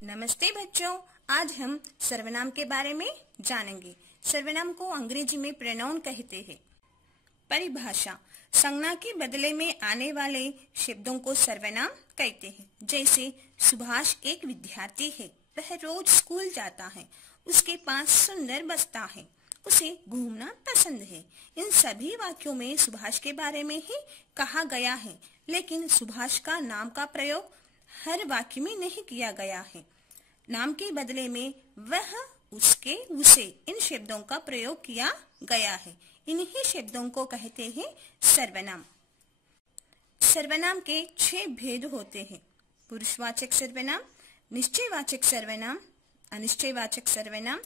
नमस्ते बच्चों, आज हम सर्वनाम के बारे में जानेंगे। सर्वनाम को अंग्रेजी में प्रोनाउन कहते हैं। परिभाषा: संज्ञा के बदले में आने वाले शब्दों को सर्वनाम कहते हैं। जैसे सुभाष एक विद्यार्थी है, वह रोज स्कूल जाता है, उसके पास सुंदर बस्ता है, उसे घूमना पसंद है। इन सभी वाक्यों में सुभाष के बारे में ही कहा गया है, लेकिन सुभाष का नाम का प्रयोग हर वाक्य में नहीं किया गया है। नाम के बदले में वह, उसके, उसे इन शब्दों का प्रयोग किया गया है। इन्हीं शब्दों को कहते हैं सर्वनाम। सर्वनाम के 6 भेद होते हैं: पुरुषवाचक सर्वनाम, निश्चयवाचक सर्वनाम, अनिश्चयवाचक सर्वनाम,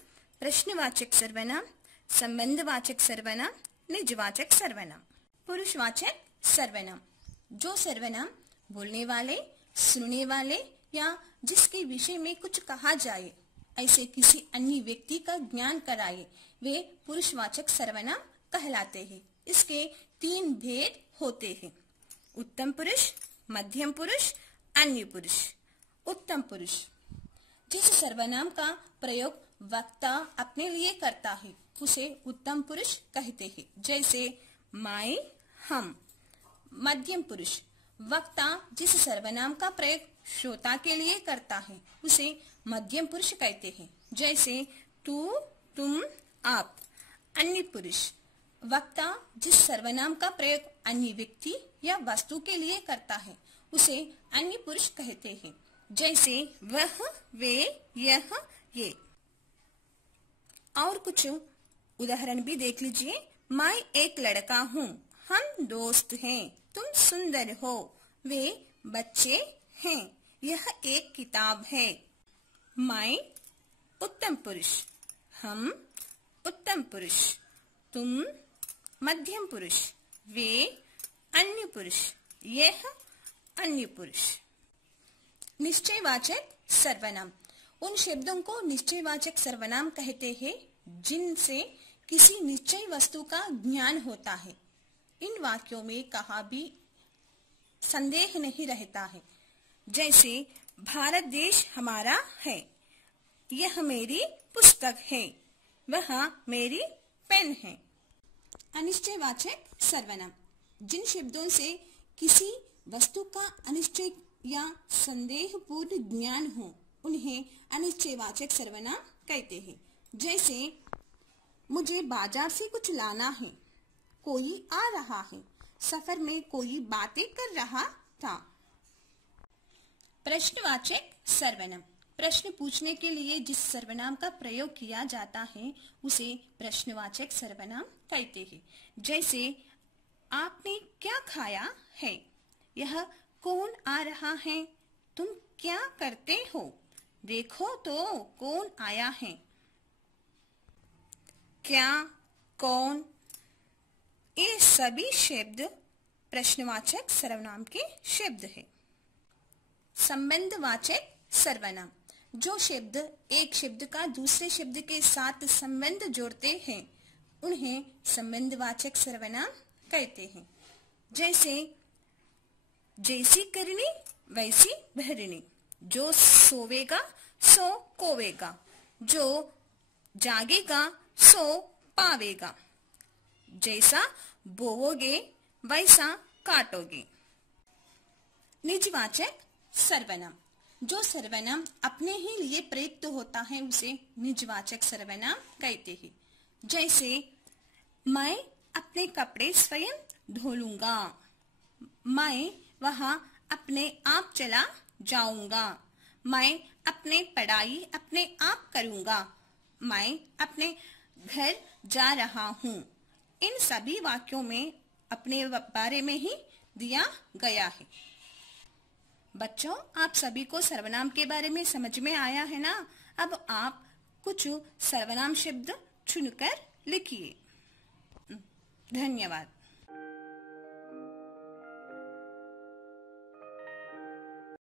प्रश्नवाचक सर्वनाम, संबंधवाचक सर्वनाम, निजवाचक सर्वनाम। पुरुषवाचक सर्वनाम: जो सर्वनाम बोलने वाले, सुनने वाले या जिसके विषय में कुछ कहा जाए, ऐसे किसी अन्य व्यक्ति का ज्ञान कराए, वे पुरुषवाचक सर्वनाम कहलाते हैं। इसके 3 भेद होते हैं: उत्तम पुरुष, मध्यम पुरुष, अन्य पुरुष। उत्तम पुरुष: जिस सर्वनाम का प्रयोग वक्ता अपने लिए करता है, उसे उत्तम पुरुष कहते हैं। जैसे मैं, हम। मध्यम पुरुष: वक्ता जिस सर्वनाम का प्रयोग श्रोता के लिए करता है, उसे मध्यम पुरुष कहते हैं। जैसे तू, तुम, आप। अन्य पुरुष: वक्ता जिस सर्वनाम का प्रयोग अन्य व्यक्ति या वस्तु के लिए करता है, उसे अन्य पुरुष कहते हैं। जैसे वह, वे, यह, ये। और कुछ उदाहरण भी देख लीजिए। मैं एक लड़का हूँ, हम दोस्त हैं, तुम सुंदर हो, वे बच्चे हैं, यह एक किताब है। मैं उत्तम पुरुष, हम उत्तम पुरुष, तुम मध्यम पुरुष, वे अन्य पुरुष, यह अन्य पुरुष। निश्चयवाचक सर्वनाम: उन शब्दों को निश्चयवाचक सर्वनाम कहते हैं जिनसे किसी निश्चय वस्तु का ज्ञान होता है। इन वाक्यों में कहा भी संदेह नहीं रहता है। जैसे भारत देश हमारा है, यह मेरी पुस्तक है, वह मेरी पेन है। अनिश्चयवाचक सर्वनाम: जिन शब्दों से किसी वस्तु का अनिश्चय या संदेहपूर्ण ज्ञान हो, उन्हें अनिश्चयवाचक सर्वनाम कहते हैं। जैसे मुझे बाजार से कुछ लाना है, कोई आ रहा है, सफर में कोई बातें कर रहा था। प्रश्नवाचक सर्वनाम: प्रश्न पूछने के लिए जिस सर्वनाम का प्रयोग किया जाता है, उसे प्रश्नवाचक सर्वनाम कहते हैं। जैसे आपने क्या खाया है, यह कौन आ रहा है, तुम क्या करते हो, देखो तो कौन आया है। क्या, कौन, ये सभी शब्द प्रश्नवाचक सर्वनाम के शब्द हैं। संबंधवाचक सर्वनाम: जो शब्द एक शब्द का दूसरे शब्द के साथ संबंध जोड़ते हैं, उन्हें संबंधवाचक सर्वनाम कहते हैं। जैसे जैसी करनी वैसी भरनी, जो सोवेगा सो कोवेगा, जो जागेगा सो पावेगा, जैसा बोओगे वैसा काटोगे। निजवाचक सर्वनाम: जो सर्वनाम अपने ही लिए प्रयुक्त होता है, उसे निजवाचक सर्वनाम कहते हैं। जैसे मैं अपने कपड़े स्वयं धो लूंगा, मैं वहां अपने आप चला जाऊंगा, मैं अपने पढ़ाई अपने आप करूंगा, मैं अपने घर जा रहा हूँ। इन सभी वाक्यों में अपने बारे में ही दिया गया है। बच्चों, आप सभी को सर्वनाम के बारे में समझ में आया है ना? अब आप कुछ सर्वनाम शब्द चुनकर लिखिए। धन्यवाद।